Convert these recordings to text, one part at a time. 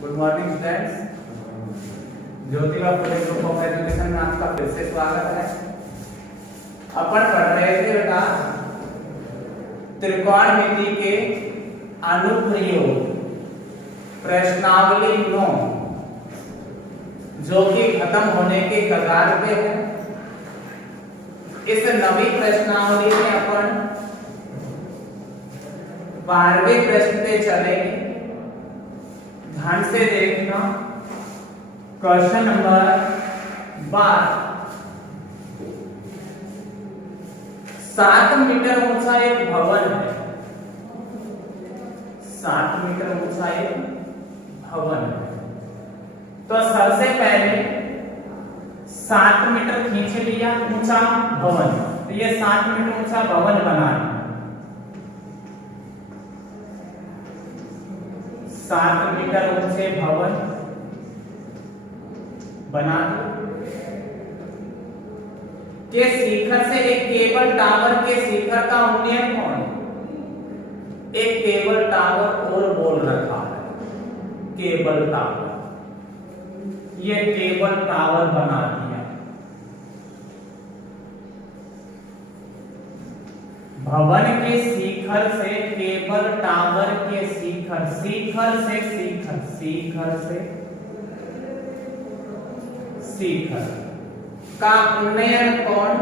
Good morning students. Jyotiba Phule group of education में आपका फिर से स्वागत है। अपन पढ़ रहे थे बेटा त्रिकोणमिति के अनुप्रयोग प्रश्नावली 9 जो कि खत्म होने के कगार पे है। इस नवी प्रश्नावली में अपन 12वें प्रश्न पे चलेंगे। ध्यान से देखना। Question number 12। 7 मीटर ऊंचा एक भवन है। 7 मीटर ऊंचा एक भवन है। तो सबसे पहले 7 मीटर खींच लिया ऊंचा भवन। तो ये 7 मीटर ऊंचा भवन बना है। 7 मीटर ऊंचे भवन बना के शिखर से एक केबल टावर के शिखर का उन्नयन कौन? एक केबल टावर और बोल रखा है केबल टावर। ये केबल टावर बना दिया। भवन के शिखर से केबल टावर के शिखर शिखर का उन्नयन कोण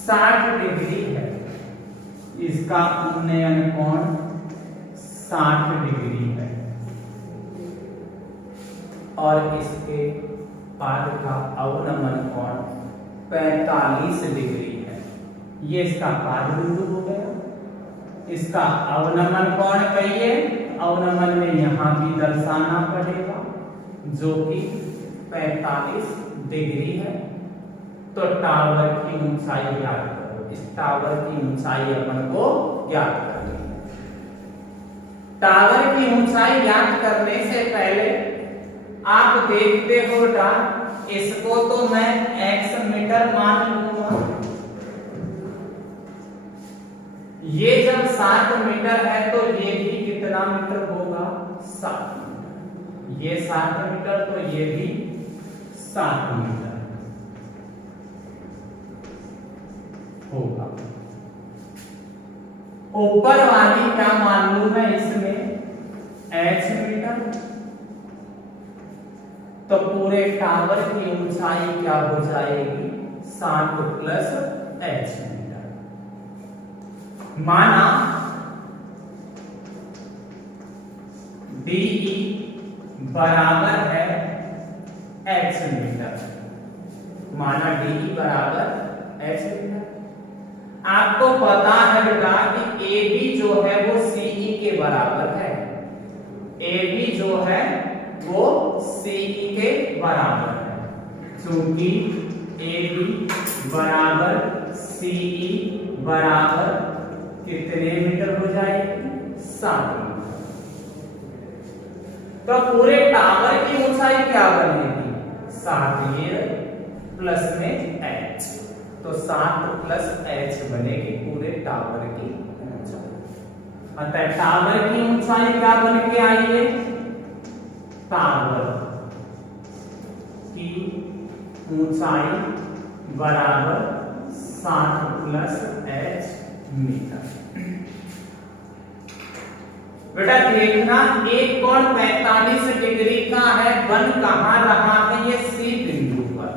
60 डिग्री है। इसका उन्नयन कोण 60 डिग्री है और इसके पाद का अवनमन कोण 45 डिग्री है। ये इसका पाद बिंदु हो गया। इसका अवनमन कोण कहिए। अवनमन में यहां भी दर्शाना पड़ेगा जो कि 45 डिग्री है। तो टावर की ऊंचाई ज्ञात करो। इस टावर की ऊंचाई अपन को ज्ञात करनी है। टावर की ऊंचाई ज्ञात करने से पहले आप देखते हो बेटा, इसको तो मैं x मीटर मान लूंगा। ये जब 7 मीटर है तो ये भी कितना मीटर होगा? 7 मीटर। ये 7 मीटर तो ये भी 7 मीटर होगा। ऊपर वाली क्या मान लूं मैं इसमें? h metre. तो पूरे टावर की ऊंचाई क्या हो जाएगी? 7 प्लस h मीटर। माना DE बराबर है h मीटर। माना DE बराबर h मीटर। आपको पता है बेटा कि AB जो है वो CE के बराबर है। AB जो है वो CE के बराबर है। क्योंकि AB बराबर CE बराबर कितने मीटर हो जाएगी? 7 मीटर। तो पूरे टावर की ऊंचाई क्या बनेगी? 7 ये प्लस में h। तो 7 प्लस h बनेगी पूरे टावर की ऊंचाई। अतः टावर की ऊंचाई क्या बन के आई है? टावर की ऊंचाई बराबर 7 प्लस h मीटर। बेटा देखना, एक कोण 45 डिग्री का है। बन कहां रहा है? ये C बिंदु पर।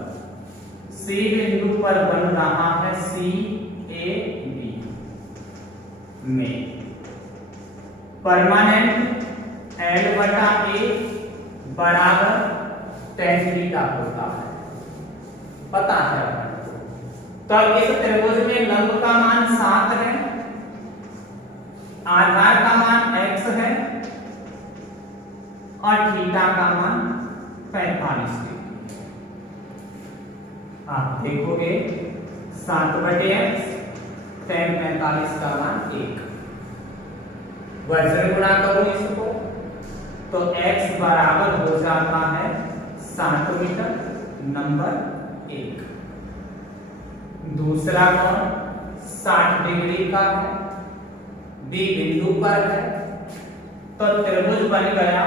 C बिंदु पर बन रहा है CAB में। परमानेंट L/A बराबर tan थीटा होता है, पता है। तो इस त्रिभुज में लंब का मान 7 है, आधार का मान x है और थीटा का मान 45 डिग्री। आप देखोगे 7/x tan 45 का मान 1। वर्जन गुणा करो इसको तो x बराबर हो जाता है 7 मीटर नंबर 1। दूसरा कोण 60 डिग्री का है, B बिंदु पर है। तो त्रिभुज बन गया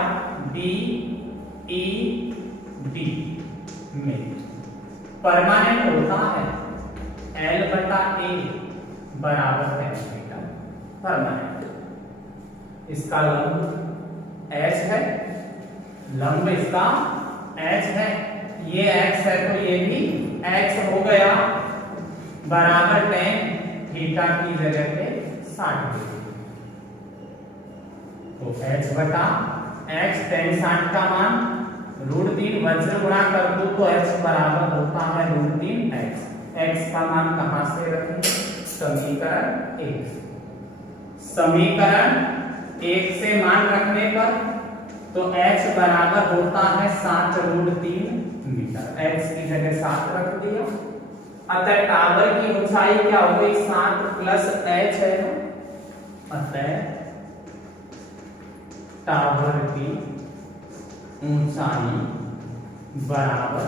बी ई डी में। परमानेंट होता है L बटा A बराबर है मीटर परमानेंट। इसका लंब h है, लंब इसका h है, ये x है तो ये भी x हो गया बराबर tan थीटा की जगह पे 60 डिग्री। तो h बटा x tan 60 का मान √3 वज्र गुणा कर दो तो h बराबर होता है √3x। x का मान कहां से रखेंगे? समीकरण 1। समीकरण 1 से मान रखने पर तो h बराबर होता है 7√3 मीटर। x की जगह 7 रख दिया। अतः टावर की ऊंचाई क्या हो गई? 7 प्लस h है ना। अतः टावर की ऊंचाई बराबर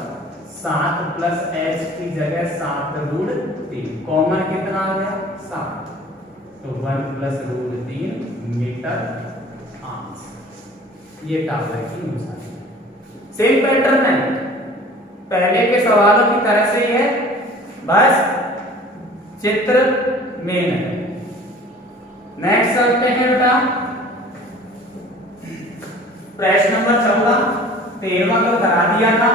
7 प्लस h की जगह 7√3। कॉमन कितना आ गया? 7। तो 1 प्लस √3 मीटर आंच। ये टावर की ऊंचाई। सेम पैटर्न है पहले के सवालों की तरह से ही है, बस चित्र मेन है। नेक्स्ट चलते हैं बेटा प्रश्न नंबर 14। 13वां को करा दिया था।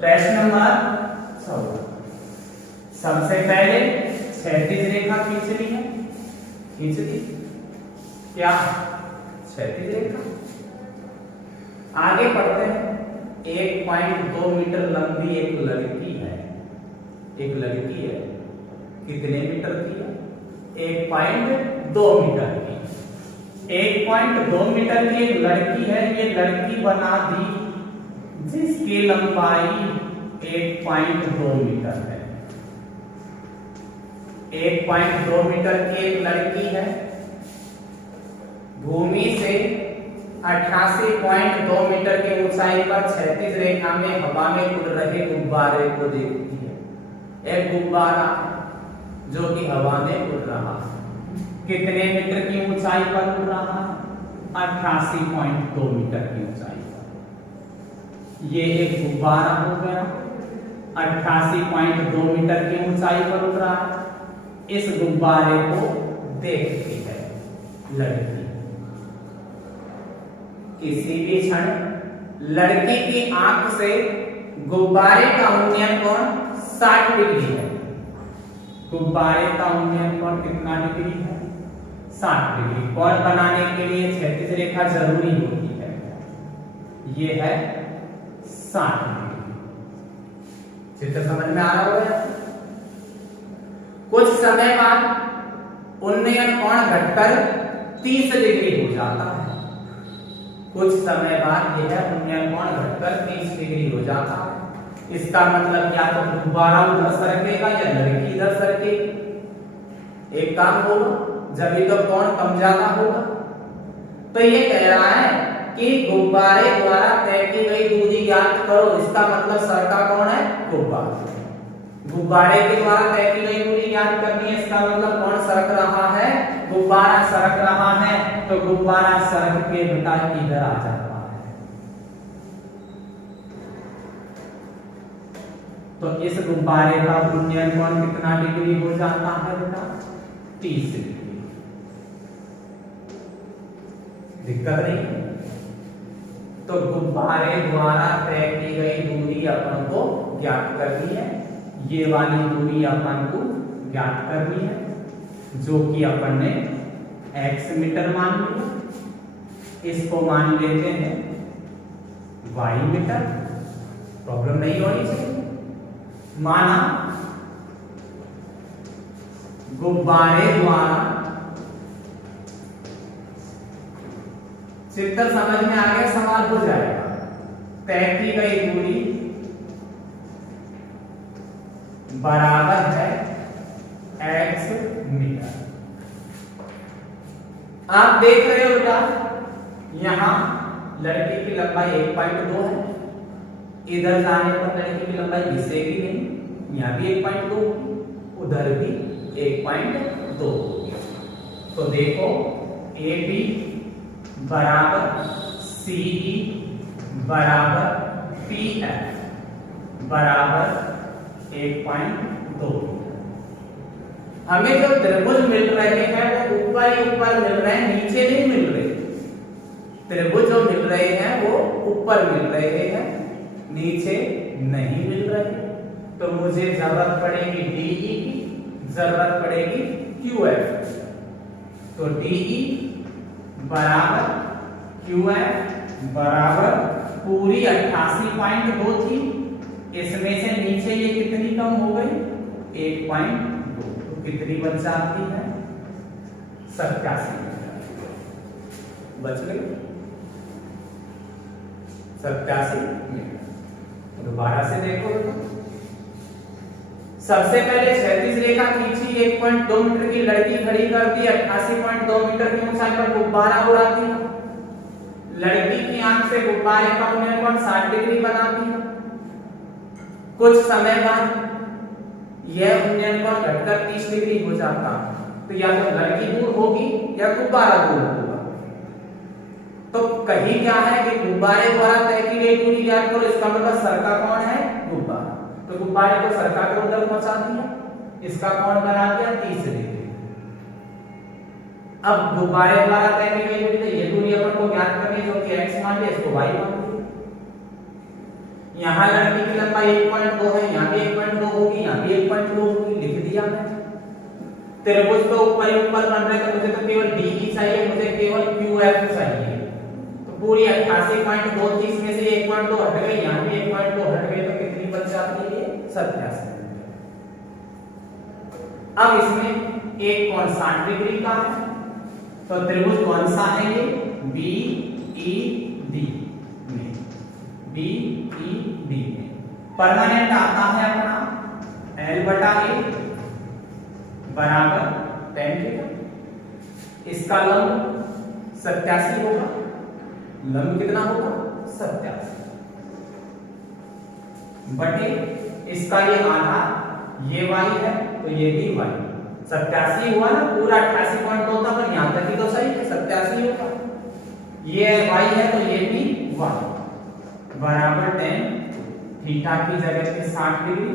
प्रश्न नंबर 14। सबसे पहले क्षैतिज रेखा खींच ली है, खींच ली क्या? क्षैतिज रेखा। आगे पढ़ते हैं। 1.2 मीटर लंबी एक लड़की है, एक लड़की है। कितने मीटर की है? 1.2 मीटर की। 1.2 मीटर की एक लड़की है। ये लड़की बना दी जिसकी लंबाई 1.2 मीटर है। 1.2 मीटर की एक लड़की है। भूमि से 88.2 मीटर की ऊंचाई पर क्षैतिज रेखा में हवा में उड़ रहे गुब्बारे को देखती है। एक गुब्बारा जो कि हवा में उड़ रहा है। कितने मीटर की ऊंचाई पर उड़ रहा है? 88.2 मीटर की ऊंचाई पर। ये एक गुब्बारा हो गया 88.2 मीटर की ऊंचाई पर उड़ रहा है। इस गुब्बारे को देखती है लड़की। किसी भी क्षण लड़की की आंख से गुब्बारे का उन्नयन कोण 60 डिग्री है। गुब्बारे का उन्नयन कोण कितना डिग्री है? 60 डिग्री। कोण बनाने के लिए क्षैतिज रेखा जरूरी होती है। ये है 60 डिग्री। चित्र समझ में आ रहा होगा? कुछ समय बाद उन्नयन कोण घटकर 30 डिग्री हो जाता है। कुछ समय बाद यह उन्नयन कोण घटकर 30 डिग्री हो जाता है। इसका मतलब क्या? तो गुब्बारा उधर सरकेगा या लड़की इधर सरकेगी। एक काम होगा, जब भी तो कोण कम ज्यादा होगा। तो ये कह रहा है कि गुब्बारे द्वारा तय की गई दूरी ज्ञात करो। इसका मतलब सरका कौन है? गुब्बारा। गुब्बारे के द्वारा तय की गई दूरी ज्ञात करनी है। इसका मतलब कौन सरक रहा है? गुब्बारा सरक रहा है। तो गुब्बारा सरक के बेटा इधर आ जाता है। तो इस गुब्बारे का उन्नयन कोण कितना डिग्री हो जाता है बेटा? 30 डिग्री। दिक्कत नहीं। तो गुब्बारे द्वारा तय की गई दूरी अपन को ज्ञात करनी है। ये वाली दूरी अपन को ज्ञात करनी है जो कि अपन ने x मीटर मान लिया। इसको मान लेते हैं y मीटर। प्रॉब्लम नहीं होनी चाहिए। माना गुब्बारे द्वारा, चित्र समझ में आ गया? सवाल हो जाएगा। तय की गई दूरी बराबर है x मीटर। आप देख रहे हो बेटा, यहां लड़की की लंबाई 1.2 है, इधर जाने पर लड़की की लंबाई घिसेगी नहीं, यहाँ भी 1.2 होगी, उधर भी 1.2 होगी। तो देखो AB बराबर CE बराबर PF बराबर 1.2। हमें जो त्रिभुज मिल रहे हैं वो ऊपर ही ऊपर मिल रहे हैं, नीचे नहीं मिल रहे। त्रिभुज जो मिल रहे हैं वो ऊपर मिल रहे हैं, नीचे नहीं मिल रहे। तो मुझे जरूरत पड़ेगी DE की, जरूरत पड़ेगी QF। तो DE बराबर QF बराबर पूरी 88.2 थी, इसमें से नीचे ये कितनी कम हो गई 1.2, तो कितनी बच जाती है 87 बच गई 87 मीटर। दोबारा से देखो, सबसे पहले क्षैतिज रेखा खींची, 1.2 मीटर की लड़की खड़ी कर दी, 88.2 मीटर की ऊंचाई पर गुब्बारा उड़ा दिया। लड़की की आंख से गुब्बारे का उन्नयन 60 डिग्री बना दिया। कुछ समय बाद यह उन्नयन घटकर 30 डिग्री हो जाता, तो या तो लड़की दूर होगी या गुब्बारा दूर होगा। तो कहीं क्या है कि गुब्बारे द्वारा तय की गई दूरी ज्ञात करो, इसका मतलब सरका कौन है गुब्बारा, तो गुब्बारे को सरका के उधर पहुंचा दिया, इसका कोण बना दिया 30 डिग्री। अब गुब्बारे द्वारा तय की गई दूरी, तो ये दूरी अपन को ज्ञात करनी है, जो कि x मान लिया, इसको y मान लिया। यहाँ लड़की की लंबाई 1.2 है, यहाँ भी 1.2 होगी, यहाँ भी 1.2 होगी, लिख दिया मैंने। त्रिभुज तो ऊपर ही ऊपर बन रहे, तो मुझे तो केवल DE चाहिए, मुझे केवल QF चाहिए। तो पूरी 88.2 थी, इसमें से 1.2 हट गई, यहाँ भी 1.2 हट गई, तो कितनी बच जाती है 87। अब इसमें एक कोण 60 डिग्री का है, तो त्रिभुज कौन सा है ये BED में, BED में परमानेंट आता है अपना L/A बराबर tan थीटा। इसका लंब 87 होगा, लंब कितना होगा 87 बटे इसका ये आधार ये y है, तो ये भी y 87 हुआ ना, पूरा 88.2 था, पर यहां तक ही तो सही है 87 होगा। ये y है, तो ये भी y बराबर tan थीटा की जगह पे 60 डिग्री,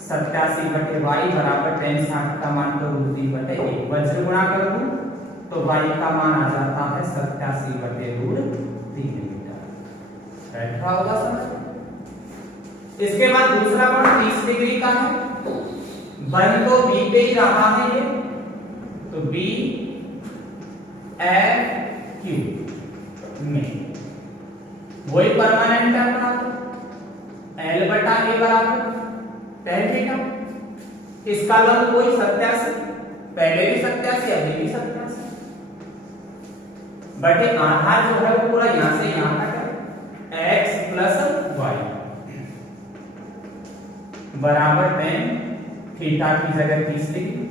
87 बटे y बराबर tan 60 का मान को √3 बटे 1 वज्र गुणा कर दूं तो y का मान आ जाता है 87 बटे √3 मीटर। बैठा होगा समझ। इसके बाद दूसरा कोण 30 डिग्री का है, बन तो B पे ही रहा है ये, तो B F Q में वही परमानेंट है अपना L/A बराबर tan थीटा। इसका लंब कोई 87, पहले भी 87 अभी भी 87 बटे आधार जो है वो पूरा यहां से यहां तक है x + y बराबर tan थीटा की जगह 30 डिग्री,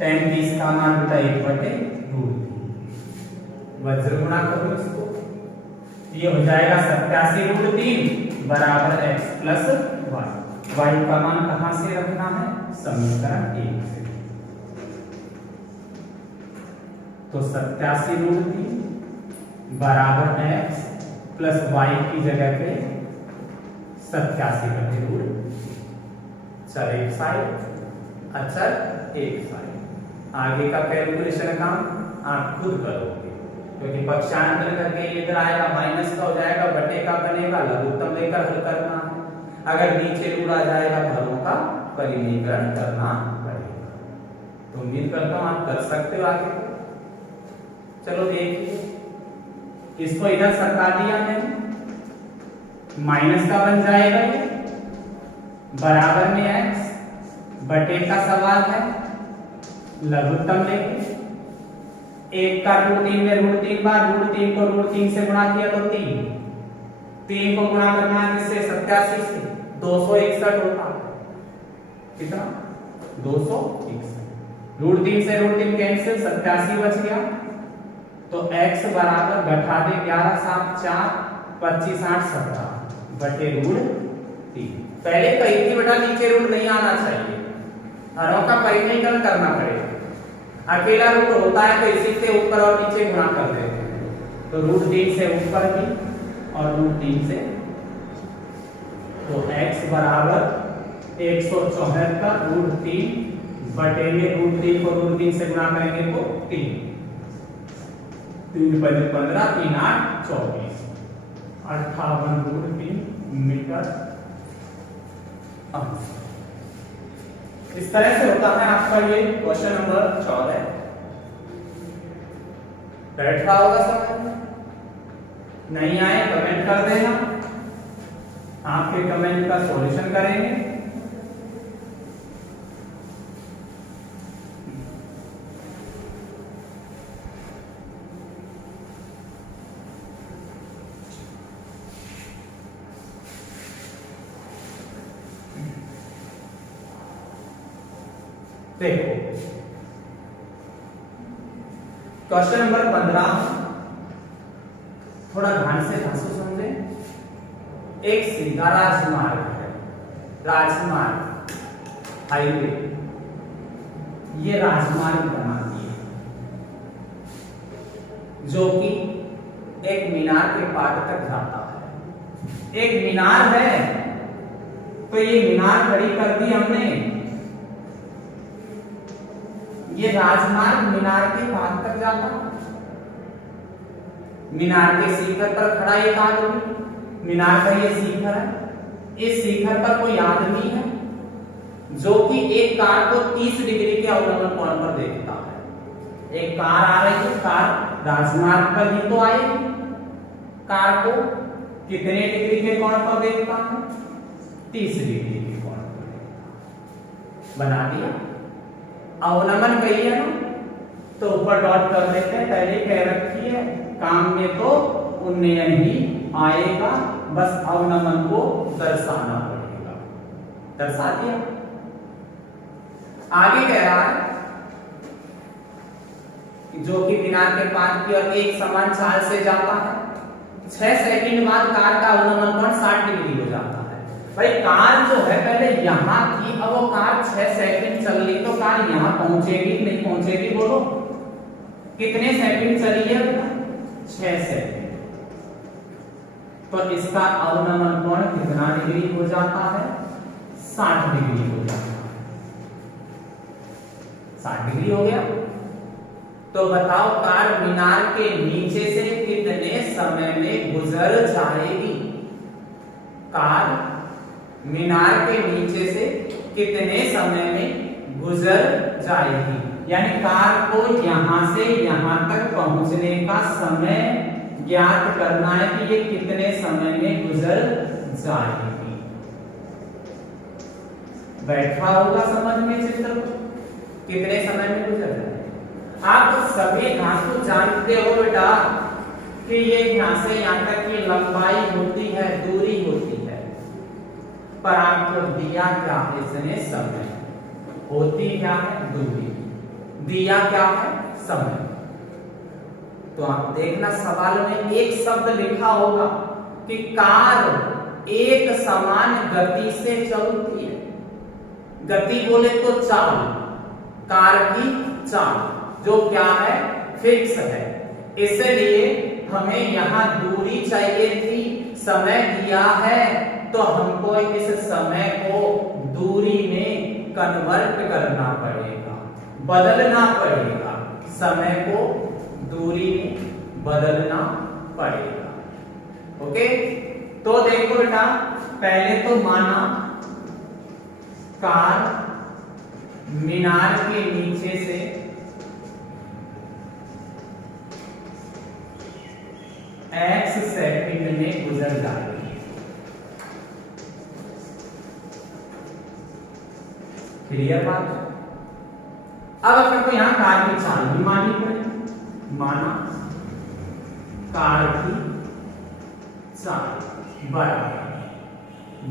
tan 30 का मान होता है 1 बटे √3 वज्र गुणा करो इसको, ये हो जाएगा 87√3 बराबर x + y। y का मान कहां से रखना है समीकरण 1 से, तो 87√3 बराबर x + y की जगह पे 87 बटे √3 चल एक साइड अचर एक साइड। आगे का कैलकुलेशन काम आप खुद करोगे, क्योंकि पक्षांतर करके इधर आएगा माइनस का हो जाएगा, बटे का बनेगा, लघुत्तम लेकर हल करना है। अगर नीचे रूट आ जाएगा भरों का परिमीकरण करना पड़ेगा। तो उम्मीद करता हूं आप कर सकते हो आगे। चलो देखिए, इसको इधर सरका दिया मैंने, माइनस का बन जाएगा ये, बराबर में x बटे का सवाल है, लघुत्तम लेके 1 का √3 में √3 बार, √3 को √3 से गुणा किया तो 3 को गुणा करना है किससे 87 से, 261 होता कितना 261, √3 से √3 कैंसिल, 87 बच गया, तो x बराबर घटा दे 11 7 4 25 8 17 बटे √3। पहले कही थी बेटा नीचे रूट नहीं आना चाहिए, हरों का परिमेयकरण करना पड़ेगा। अकेला रूट होता है तो इसी से ऊपर और नीचे गुणा कर देते हैं, तो √3 से ऊपर भी और √3 से, तो x बराबर 174 √3 बटे में √3 को √3 से गुणा करेंगे तो 3 3 × 15 3 8 24 58 √3 मीटर। इस तरह से होता है आपका ये क्वेश्चन नंबर 14। बैठ रहा होगा समझ में? नहीं आए कमेंट कर देना, आपके कमेंट का सॉल्यूशन करेंगे। देखो क्वेश्चन नंबर 15, थोड़ा ध्यान से धांसू समझे। एक सीधा राजमार्ग है, राजमार्ग हाईवे, ये राजमार्ग बनाती है जो कि एक मीनार के पार तक जाता है। एक मीनार है तो ये मीनार खड़ी कर दी हमने, ये राजमार्ग मीनार के पार तक जाता है। मीनार के शिखर पर खड़ा एक आदमी, मीनार का ये शिखर है, इस शिखर पर कोई आदमी है जो कि एक कार को 30 डिग्री के अवलंबन कोण पर देखता है। एक कार आ रही है, कार राजमार्ग पर ही तो आएगी, कार को कितने डिग्री के कोण पर देखता है? 30 डिग्री के कोण पर। बना दिया, अवलंबन कही है ना, तो ऊपर डॉट कर देते हैं। पहले कह रखी है काम में तो उन्नयन ही आएगा, बस अवलंबन को दर्शाना पड़ेगा। दर्शा दिया। आगे कह रहा है जो कि मीनार के पास की और एक समान चाल से जाता है। 6 सेकंड बाद कार का अवलंबन कोण 60 डिग्री हो जाता है। भाई कार जो है पहले यहां थी, अब वो कार 6 सेकंड चल ली तो कार यहां पहुंचेगी नहीं पहुंचेगी? बोलो कितने सेकंड चली है? 6 सेकंड। तो इसका अवलंबन कोण कितना डिग्री हो जाता है? 60 डिग्री हो जाता है। 60 डिग्री हो गया। तो बताओ कार मीनार के नीचे से कितने समय में गुजर जाएगी? कार मीनार के नीचे से कितने समय में गुजर जाएगी? यानी कार को यहां से यहां तक पहुंचने का समय ज्ञात करना है कि ये कितने समय में गुजर जाएगी। बैठा होगा समझ में चित्र को? कितने समय में गुजर जाएगी? आप सभी धांसू जानते हो बेटा कि ये यहां से यहां तक की लंबाई होती है, दूरी होती है, पर आपको दिया क्या है? इसने समय। होती क्या है? दूरी। दिया क्या है? समय। तो आप देखना सवाल में एक शब्द लिखा होगा कि कार एक समान गति से चलती है। गति बोले तो चाल, कार की चाल जो क्या है? फिक्स है। इसलिए हमें यहां दूरी चाहिए थी, समय दिया है तो हमको इस समय को दूरी में कन्वर्ट करना पड़ेगा, बदलना पड़ेगा। समय को दूरी में बदलना पड़ेगा। ओके, तो देखो बेटा पहले तो माना कार मीनार के नीचे से x सेकंड में गुजर जाएगी। क्लियर बात? अब अपन को यहां कार की चाल भी माननी पड़ेगी। माना कार की चाल बराबर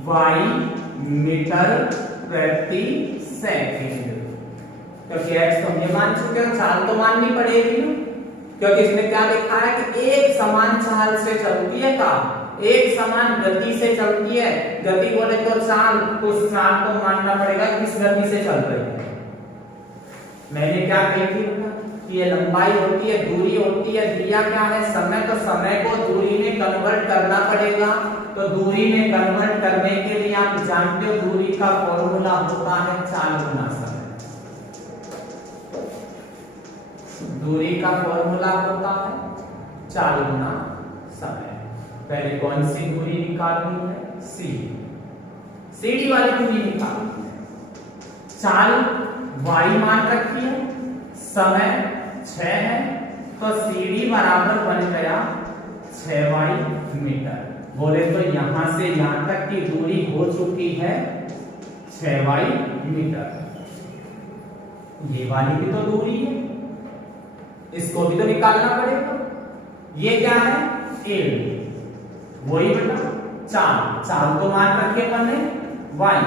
y मीटर प्रति सेकंड। क्योंकि x तो हम ये मान चुके हैं, चाल तो माननी पड़ेगी ना। क्योंकि इसमें क्या लिखा है कि एक समान चाल से चलती है का, एक समान गति से चलती है। गति बोले तो चाल, उस चाल को मानना पड़ेगा किस गति से चल रही है। मैंने क्या कही थी कि ये लंबाई होती है, दूरी होती है, दिया क्या है समय, तो समय को दूरी में कन्वर्ट करना पड़ेगा। तो दूरी में कन्वर्ट करने के लिए आप जानते हो दूरी का फॉर्मूला होता है चाल गुना समय। दूरी का फॉर्मूला होता है चाल गुना समय। पहले कौन सी दूरी निकालनी है, सीडी वाली दूरी निकालनी है। चाल y मान रखी है, समय 6 है, तो सीडी बराबर बन गया 6y मीटर। बोले तो यहां से यहां तक की दूरी हो चुकी है 6y मीटर। ये वाली भी तो दूरी है, इसको भी तो निकालना पड़ेगा। ये क्या है, एल, वही बटा चाल, चाल को मान रखे अपन ने y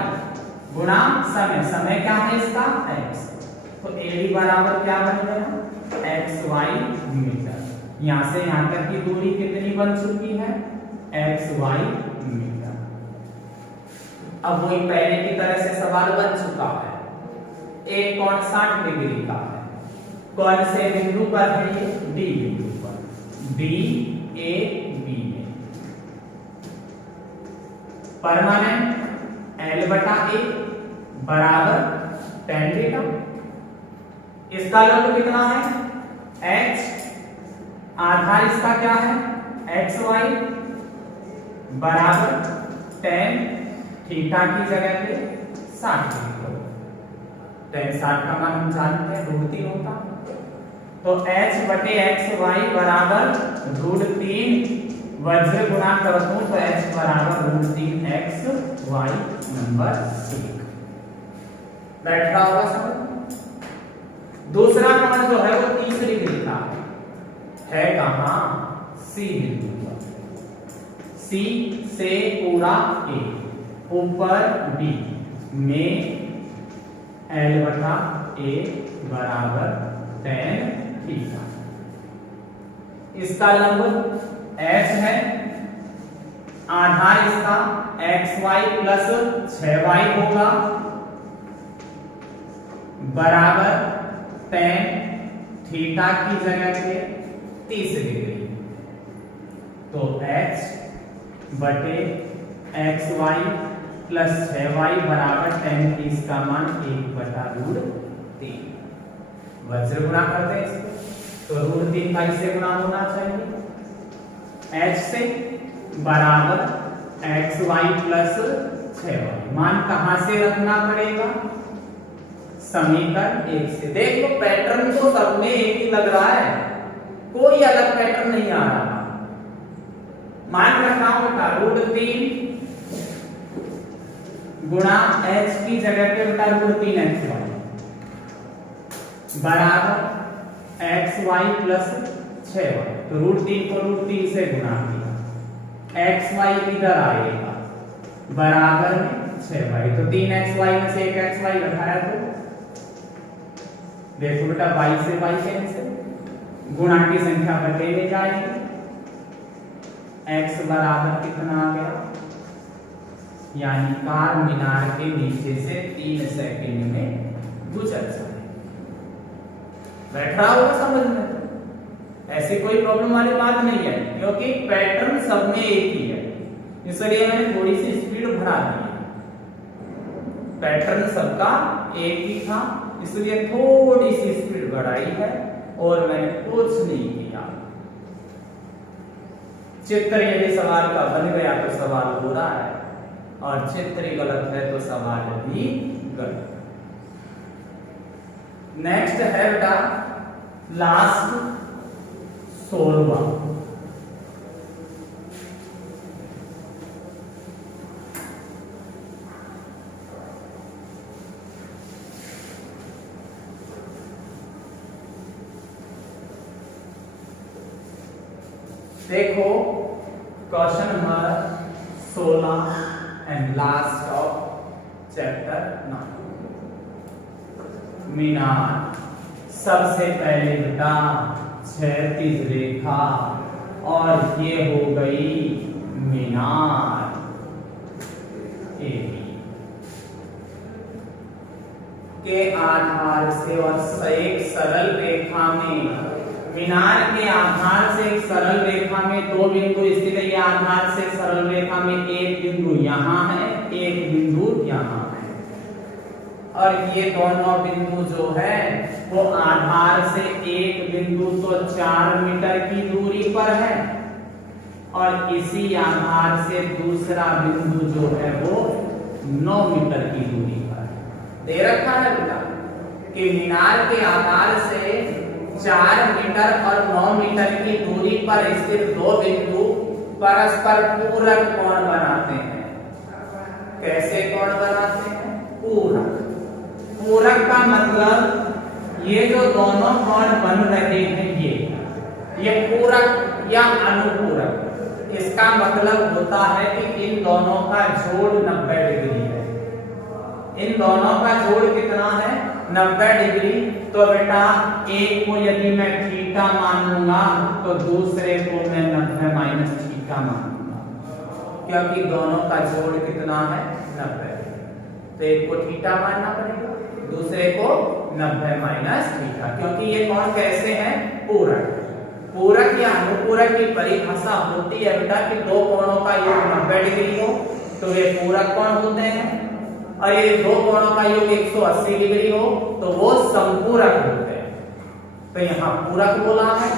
गुणा समय, समय क्या है इसका x, तो एडी बराबर क्या बन गया xy मीटर। यहां से यहां तक की दूरी कितनी बन चुकी है xy मीटर। अब वही पहले की तरह से सवाल बन चुका है। एक कोण 60 डिग्री का है, कौन से बिंदु पर है ये, डी बिंदु पर, डी ए बी में। परमानेंट L बटा ए बराबर tan थीटा। इसका लंब कितना है h, आधार इसका क्या है xy बराबर tan थीटा की जगह पे 60 डिग्री। tan 60 का मान हम जानते हैं √3 होता है। तो h बटे xy बराबर √3 वज्र गुणा कर दूं तो h बराबर √3xy नंबर 1 बैठ रहा होगा समझ। दूसरा कोण जो है वो 30 डिग्री का है कहां, C बिंदु पर। C से पूरा A, ऊपर B में L बटा A बराबर tan थीटा। इसका लंब h है, आधार इसका xy प्लस 6y होगा बराबर tan थीटा की जगह पे 30 डिग्री। तो h बटे xy प्लस 6y बराबर tan 30 का मान 1/√3। वज्र गुणा करते हैं इसको, तो √3 का इससे गुणा होना चाहिए h से बराबर xy प्लस 6y। मान कहां से रखना पड़ेगा, समीकरण 1 से। देख लो पैटर्न तो सब में एक ही लग रहा है, कोई अलग पैटर्न नहीं आ रहा। मान रखना होगा √3 गुणा h की जगह पे बटा √3xy बराबर xy प्लस 6y। तो √3 को √3 से गुणा किया, xy इधर आएगा बराबर में 6y। तो 3xy में से 1xy घटाया तो देखो बेटा y से y कैंसिल, गुणा की संख्या बटे में जाएगी। x बराबर कितना आ गया, यानी कार मीनार के नीचे से 3 सेकंड में गुजर जाए। बैठ रहा होगा समझ में, ऐसी कोई प्रॉब्लम वाली बात नहीं है, क्योंकि पैटर्न सब में एक ही है, इसलिए मैंने थोड़ी सी स्पीड बढ़ा दी। पैटर्न सबका एक ही था, इसलिए थोड़ी सी स्पीड बढ़ाई है और मैंने कुछ नहीं किया। चित्र यदि सवाल का बन गया तो सवाल हो रहा है, और चित्र गलत है तो सवाल भी गलत। नेक्स्ट है बेटा लास्ट 16वां। देखो question number 16 and last of chapter 9। मीनार सबसे पहले बेटा क्षैतिज रेखा, और ये हो गई मीनार ए के आधार से, और एक सरल रेखा में, मीनार के आधार से एक सरल रेखा में दो बिंदु स्थित है। ये आधार से सरल रेखा में एक बिंदु यहाँ है, एक बिंदु यहाँ है, और ये दोनों बिंदु जो है वो आधार से एक बिंदु तो 4 मीटर की दूरी पर है, और इसी आधार से दूसरा बिंदु जो है वो 9 मीटर की दूरी पर है। दे रखा है बेटा कि मीनार के आधार से 4 मीटर और 9 मीटर की दूरी पर स्थित दो बिंदु परस्पर पूरक कोण बनाते हैं। कैसे कोण बनाते हैं? पूरक। पूरक का मतलब ये जो दोनों कोण बन रहे हैं ये पूरक या अनुपूरक, इसका मतलब होता है कि इन दोनों का जोड़ 90 डिग्री है। इन दोनों का जोड़ कितना है? 90 डिग्री। तो बेटा एक को यदि मैं थीटा मान लूंगा तो दूसरे को मैं 90 माइनस थीटा मान लूंगा, क्योंकि दोनों का जोड़ कितना है? 90। तो एक को थीटा मानना पड़ेगा, दूसरे को 90 माइनस थीटा, क्योंकि ये कोण कैसे हैं? पूरक। पूरक या अनुपूरक की परिभाषा होती है बेटा कि दो कोणों का योग 90 डिग्री हो तो ये पूरक कोण होते हैं, और ये दो कोणों का योग 180 डिग्री हो तो वो संपूरक होते हैं। तो यहाँ पूरक बोला है,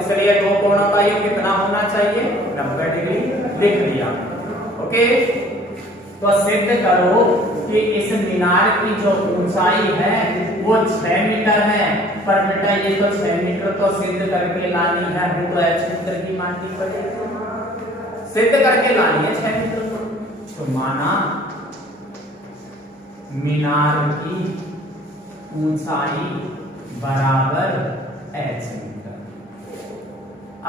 इसलिए दो कोणों का योग कितना होना चाहिए? 90 डिग्री लिख दिया। ओके, तो सिद्ध करो कि इस मीनार की जो ऊंचाई है वो 6 मीटर है। पर बेटा ये तो 6 मीटर तो सिद्ध करके लानी है, तो h मीटर की माननी पड़ेगी, सिद्ध करके लानी है 6 मीटर। तो माना मीनार की ऊंचाई बराबर h मीटर।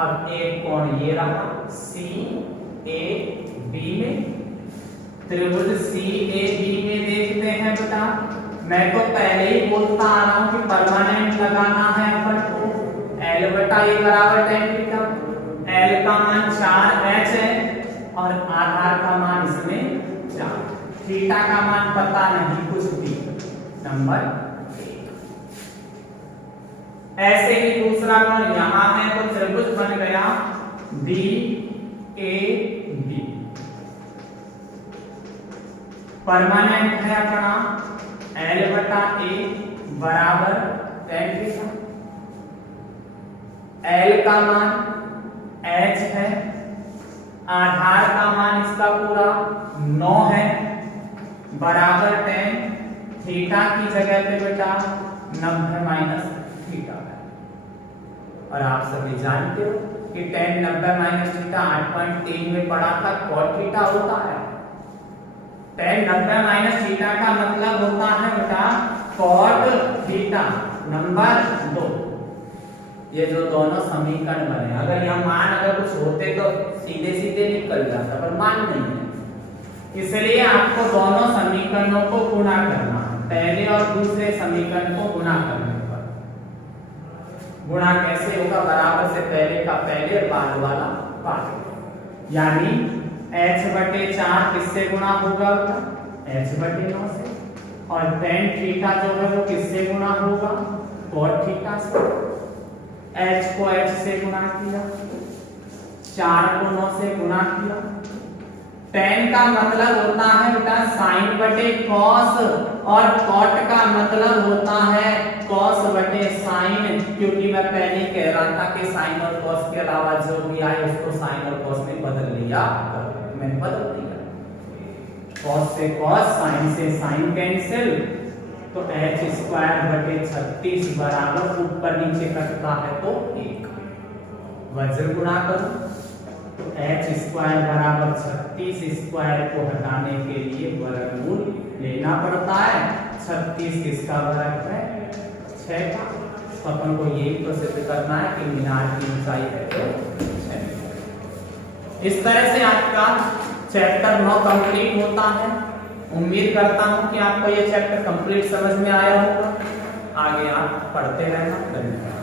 अब एक कोण ये रहा CAB में, त्रिभुज CAB में देखते हैं बेटा। मैं तो पहले ही बोलता आ रहा हूं कि परमानेंट लगाना है अपन को। L बटा ए बराबर tan थीटा। L का मान 4h है और आधार का मान इसमें 4, थीटा का मान पता नहीं कुछ भी। नंबर 1। ऐसे ही दूसरा कोण यहां है तो त्रिभुज बन गया DAB। परमानेंट है अपना L बटा A बराबर tan थीटा। L का मान h है, आधार का मान इसका पूरा 9 है, बराबर tan थीटा की जगह पे बेटा 90 माइनस थीटा है। और आप सभी जानते हो कि tan 90 माइनस थीटा 8.3 में पढ़ा था, cot थीटा होता है। tan 90 माइनस थीटा का मतलब होता है बेटा cot थीटा। नंबर 2, ये जो दोनों समीकरण बने, अगर यह मान अगर कुछ होते तो सीधे सीधे निकल जाता, पर मान नहीं है, इसलिए आपको दोनों समीकरणों को गुणा करना है। पहले और दूसरे समीकरण को गुणा करने पर, गुणा कैसे होगा? बराबर से पहले का पहले और बाद वाला बाद, यानी h बटे 4 किससे गुणा होगा? h बटे 9 से। और tan थीटा जो है वो किससे गुणा होगा? cot थीटा से। h को h से गुणा किया, 4 को 9 से गुणा किया। tan का मतलब होता है बेटा sin बटे cos, और cot का मतलब होता है cos बटे sin, क्योंकि मैं पहले ही कह रहा था कि sin और cos के अलावा जो भी आए उसको sin और cos में बदल लिया, मैंने बदल दिया। cos से cos, sin से sin कैंसिल, तो h स्क्वायर बटे 36 बराबर ऊपर नीचे कटता है तो 1, वज्र गुणा करो तो h स्क्वायर बराबर 36 स्क्वायर को हटाने के लिए वर्गमूल लेना पड़ता है। 36 किसका वर्ग है? 6 का। तो अपन को यही तो सिद्ध करना है कि मीनार की ऊंचाई है तो 6। इस तरह से आपका चैप्टर 9 कंप्लीट होता है। उम्मीद करता हूं कि आपको ये चैप्टर कंप्लीट समझ में आया होगा। आगे आप पढ़ते रहना। धन्यवाद।